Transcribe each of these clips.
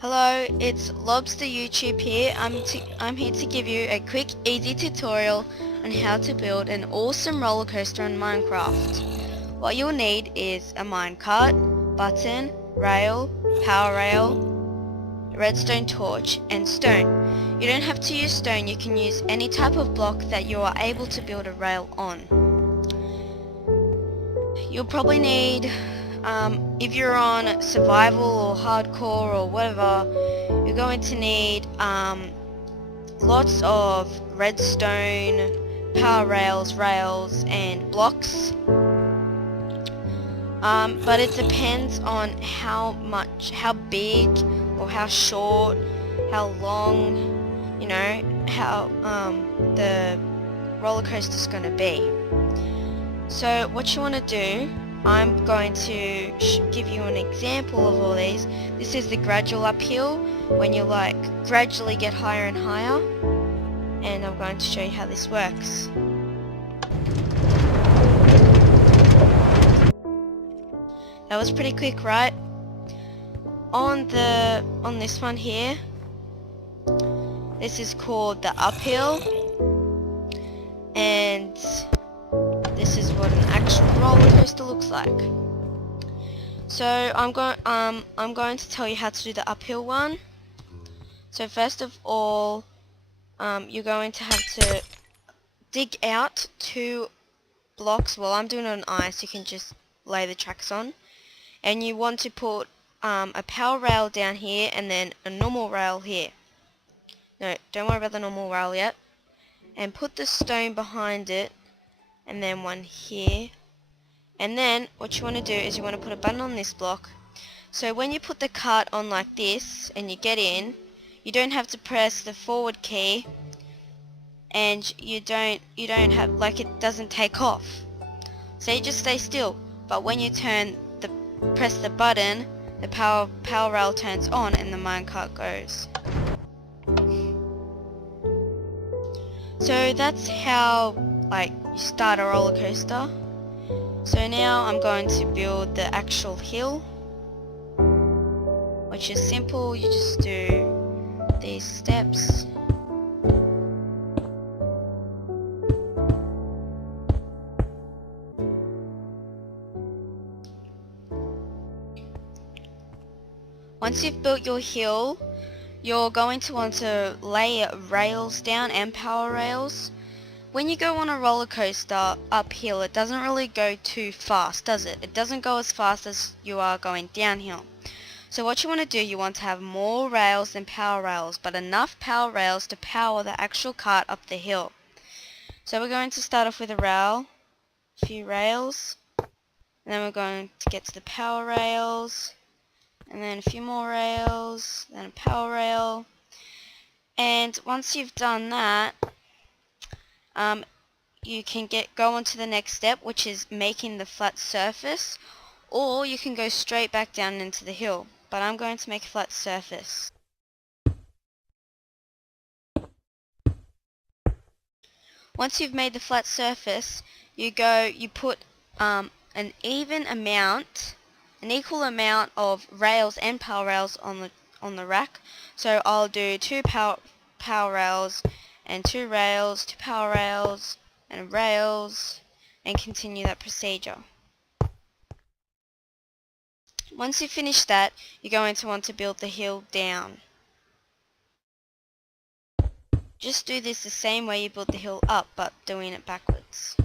Hello, it's Lobster YouTube here. I'm here to give you a quick, easy tutorial on how to build an awesome roller coaster in Minecraft. What you'll need is a minecart, button, rail, power rail, redstone torch, and stone. You don't have to use stone, you can use any type of block that you are able to build a rail on. You'll probably need, if you're on survival or hardcore or whatever, you're going to need lots of redstone, power rails, and blocks. But it depends on how big or how short, how long, how the roller coaster is going to be. So what you want to do, I'm going to give you an example of all these. This is the gradual uphill, when you gradually get higher and higher, and I'm going to show you how this works. That was pretty quick, right? On this one here, this is called the uphill, and this is what an actual roller coaster looks like. So I'm going to tell you how to do the uphill one. So first of all, you're going to have to dig out 2 blocks. Well, I'm doing it on ice, you can just lay the tracks on. And you want to put a power rail down here and then a normal rail here. No, don't worry about the normal rail yet. And put the stone behind it, and then one here. And then what you want to do is you want to put a button on this block. So when you put the cart on like this and you get in, you don't have to press the forward key, and you don't have, it doesn't take off. So you just stay still. But when you press the button, the power rail turns on and the minecart goes. So that's how you start a roller coaster. So now I'm going to build the actual hill, which is simple. You just do these steps. Once you've built your hill, you're going to want to lay rails down and power rails. When you go on a roller coaster uphill, it doesn't really go too fast, does it? It doesn't go as fast as you are going downhill. So what you want to do, you want to have more rails than power rails, but enough power rails to power the actual cart up the hill. So we're going to start off with a few rails, and then we're going to get to the power rails, and then a few more rails, then a power rail. And once you've done that, you can go on to the next step, which is making the flat surface, or you can go straight back down into the hill, but I'm going to make a flat surface. Once you've made the flat surface, you put an equal amount of rails and power rails on the rack. So I'll do 2 power rails and 2 rails, 2 power rails and rails, and continue that procedure. Once you finish that, you're going to want to build the hill down. Just do this the same way you built the hill up, but doing it backwards.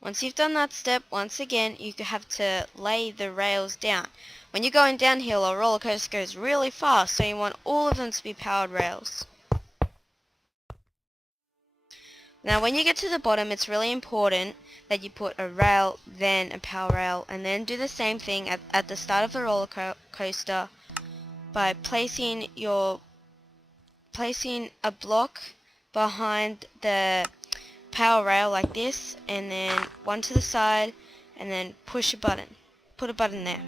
Once you've done that step, once again, you have to lay the rails down. When you're going downhill, a roller coaster goes really fast, so you want all of them to be powered rails. Now when you get to the bottom, it's really important that you put a rail, then a power rail, and then do the same thing at the start of the roller coaster by placing a block behind the power rail like this, and then one to the side, and then push a button. Put a button there.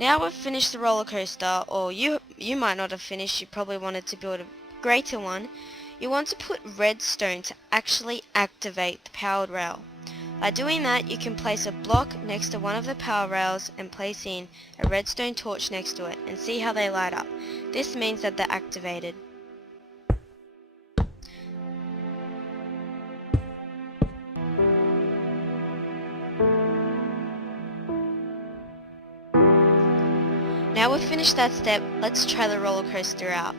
Now we've finished the roller coaster, or you might not have finished, you probably wanted to build a greater one, you want to put redstone to actually activate the powered rail. By doing that, you can place a block next to one of the power rails and place in a redstone torch next to it and see how they light up. This means that they're activated. Now we've finished that step, let's try the roller coaster out.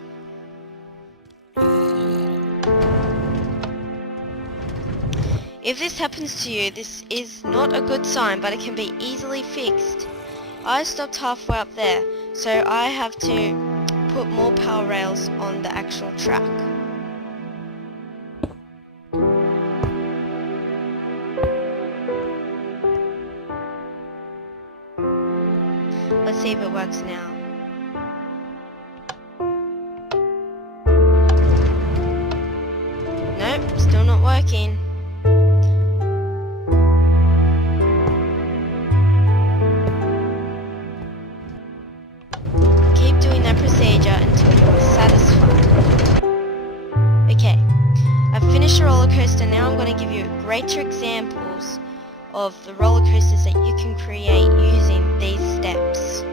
If this happens to you, this is not a good sign, but it can be easily fixed. I stopped halfway up there, so I have to put more power rails on the actual track. Let's see if it works now. Nope, still not working. Keep doing that procedure until you are satisfied. Okay, I've finished the roller coaster. Now I'm going to give you greater examples of the roller coasters that you can create using these steps.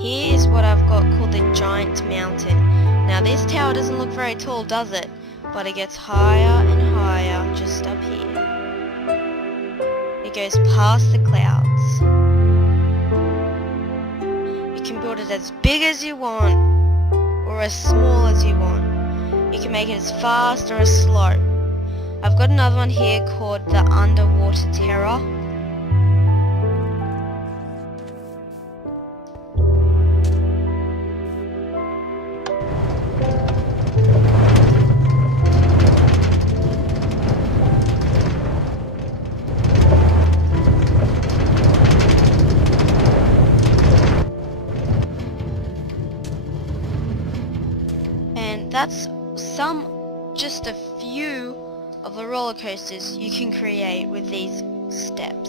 Here is what I've got called the Giant Mountain. Now this tower doesn't look very tall, does it? But it gets higher and higher just up here. It goes past the clouds. You can build it as big as you want or as small as you want. You can make it as fast or as slow. I've got another one here called the Underwater Terror. And that's just a few of the roller coasters you can create with these steps.